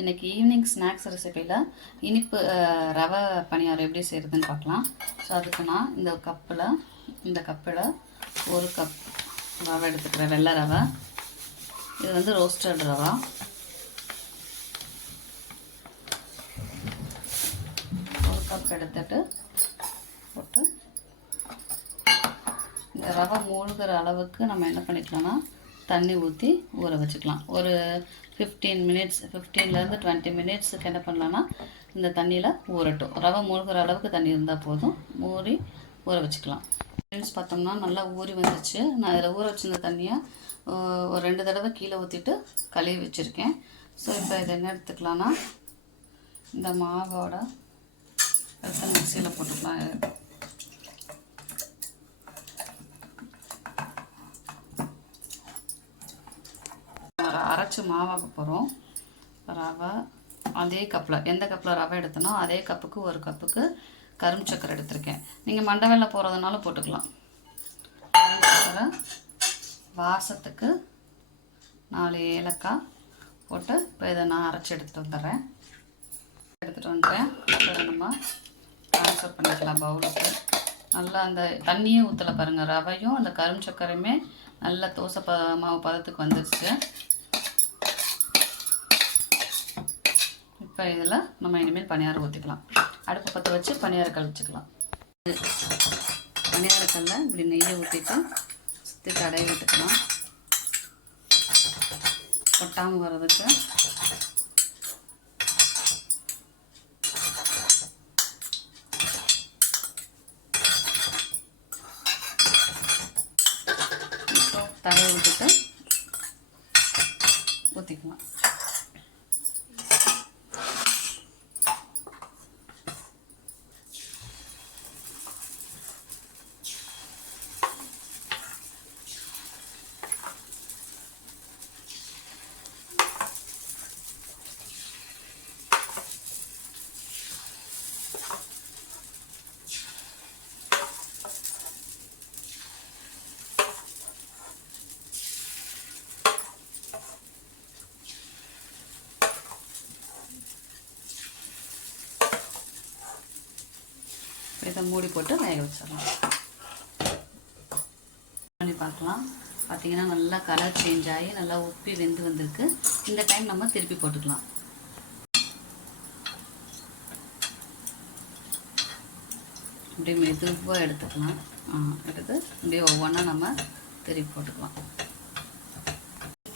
இன்றைக்கி evening snacks ரெசிபியில் இனிப்பு ரவை பணியாரம் எப்படி செய்கிறதுன்னு பார்க்கலாம். ஸோ அதுக்கு நான் இந்த கப்பில் இந்த கப்பில் ஒரு கப் ரவை எடுத்துக்கிறேன். வெள்ளை ரவை. இது வந்து ரோஸ்டட் ரவா. ஒரு கப் எடுத்துட்டு போட்டு இந்த ரவை மூழ்கிற அளவுக்கு நம்ம என்ன பண்ணிக்கலாம்னா தண்ணி ஊற்றி ஊற வச்சுக்கலாம். ஒரு ஃபிஃப்டீன் மினிட்ஸ் ஃபிஃப்டீன்லேருந்து டுவெண்ட்டி மினிட்ஸுக்கு என்ன பண்ணலான்னா இந்த தண்ணியில் ஊறட்டும். ரவை மூழ்கிற அளவுக்கு தண்ணி இருந்தால் போதும். ஊறி ஊற வச்சுக்கலாம். ஃப்ரெண்ட்ஸ் பார்த்தோம்னா நல்லா ஊறி வந்துச்சு நான் இதில் ஊற வச்சிருந்த தண்ணியை ஒரு ரெண்டு தடவை கீழே ஊற்றிட்டு கழுவி வச்சுருக்கேன். ஸோ இப்போ இதை என்ன எடுத்துக்கலாம்னா இந்த மாவோட எடுத்து மிக்சியில் போட்டுக்கலாம். அரைச்சி மாவாக்க போகிறோம் ரவை அதே கப்பில் எந்த கப்பில் ரவை எடுத்தனோ அதே கப்புக்கு ஒரு கப்புக்கு கரும்பு சக்கரை எடுத்திருக்கேன். நீங்கள் மண்டவெல்லாம் போகிறதுனால போட்டுக்கலாம். கரும்பு சக்கரை வாசத்துக்கு நாலு ஏலக்காய் போட்டு இப்போ இதை நான் அரைச்சி எடுத்துகிட்டு வந்துடுறேன். எடுத்துகிட்டு வந்துட்டேன். இப்போ நம்ம ட்ரான்ஸ்ஃபர் பண்ணிக்கலாம் பவுலுக்கு நல்லா அந்த தண்ணியே ஊற்றலை பாருங்கள் ரவையும் அந்த கரும்பு சக்கரையுமே நல்ல தோசை ப மாவு பதத்துக்கு வந்துருச்சு. இப்போ இதில் நம்ம இனிமேல் பணியாரம் ஊற்றிக்கலாம். அடுப்பு பற்ற வச்சு பணியாரக்கல் வச்சுக்கலாம் பணியாரக்கல்ல இப்படி நெய்யை ஊற்றிட்டு சுற்றி தடவி விட்டுக்கலாம். கொட்டாமல் வர்றதுக்கு தடவி விட்டுட்டு ஊற்றிக்கலாம் இதை மூடி போட்டு வேக வச்சிடலாம். பண்ணி பார்க்கலாம். பார்த்தீங்கன்னா நல்லா கலர் சேஞ்ச் ஆகி நல்லா உப்பி வெந்து வந்திருக்கு. இந்த டைம் நம்ம திருப்பி போட்டுக்கலாம். அப்படியே மெதுவாக எடுத்துக்கலாம். எடுத்து இப்படியே ஒவ்வொன்றா நம்ம திருப்பி போட்டுக்கலாம்.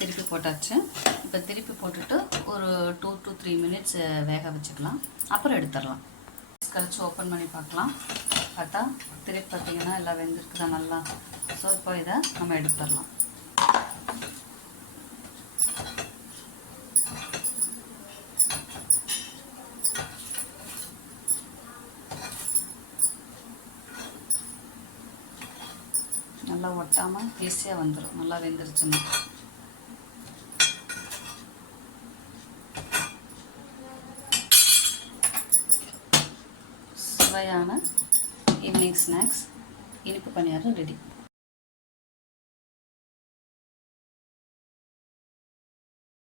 திருப்பி போட்டாச்சு. இப்போ திருப்பி போட்டுட்டு ஒரு டூ டு த்ரீ மினிட்ஸ் வேக வச்சுக்கலாம். அப்புறம் எடுத்துடலாம். கழிச்சு ஓப்பன் பண்ணி பார்க்கலாம். பார்த்தா திருப்பி பார்த்தீங்கன்னா எல்லாம் வெந்திருக்குதா நல்லா? ஸோ இப்போ இதை நம்ம எடுத்துடலாம். நல்லா ஒட்டாமல் ஈஸியாக வந்துடும் நல்லா வெந்துருச்சுன்னா. சுவையான ஈவினிங் ஸ்நாக்ஸ் இனிப்பு பணியாரம் ரெடி